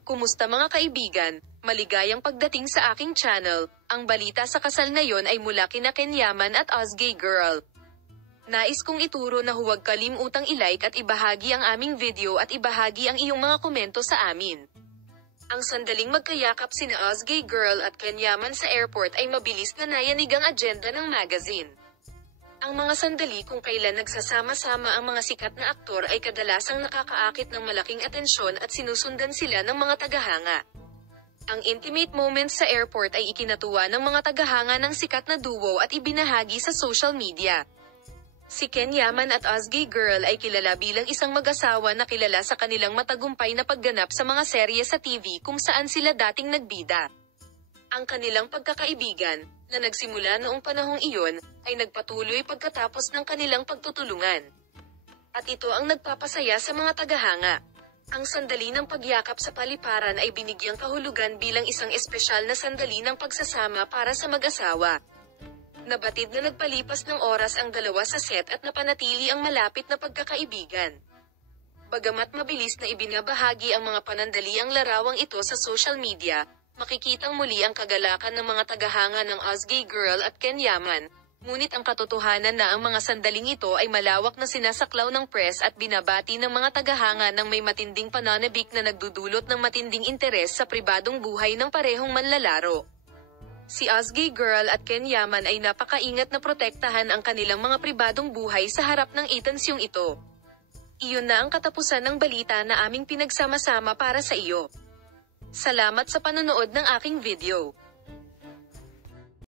Kumusta mga kaibigan? Maligayang pagdating sa aking channel. Ang balita sa kasal ngayon ay mula kina Ken Yaman at Ozgay Girl. Nais kong ituro na huwag kalimutang i-like at ibahagi ang aming video at ibahagi ang iyong mga komento sa amin. Ang sandaling magkayakap sina Ozgay Girl at Ken Yaman sa airport ay mabilis na nayanig ang agenda ng magazine. Ang mga sandali kung kailan nagsasama-sama ang mga sikat na aktor ay kadalasang nakakaakit ng malaking atensyon at sinusundan sila ng mga tagahanga. Ang intimate moments sa airport ay ikinatuwa ng mga tagahanga ng sikat na duo at ibinahagi sa social media. Si Ken Yaman at Ozgay Girl ay kilala bilang isang mag-asawa na kilala sa kanilang matagumpay na pagganap sa mga serye sa TV kung saan sila dating nagbida. Ang kanilang pagkakaibigan, na nagsimula noong panahong iyon, ay nagpatuloy pagkatapos ng kanilang pagtutulungan. At ito ang nagpapasaya sa mga tagahanga. Ang sandali ng pagyakap sa paliparan ay binigyang kahulugan bilang isang espesyal na sandali ng pagsasama para sa mag-asawa. Nabatid na nagpalipas ng oras ang dalawa sa set at napanatili ang malapit na pagkakaibigan. Bagamat mabilis na ibinabahagi ang mga panandaliang larawang ito sa social media, makikitang muli ang kagalakan ng mga tagahanga ng Ozgay Girl at Ken Yaman, ngunit ang katotohanan na ang mga sandaling ito ay malawak na sinasaklaw ng press at binabati ng mga tagahanga ng may matinding pananabik na nagdudulot ng matinding interes sa pribadong buhay ng parehong manlalaro. Si Ozgay Girl at Ken Yaman ay napakaingat na protektahan ang kanilang mga pribadong buhay sa harap ng itansyong ito. Iyon na ang katapusan ng balita na aming pinagsama-sama para sa iyo. Salamat sa panonood ng aking video.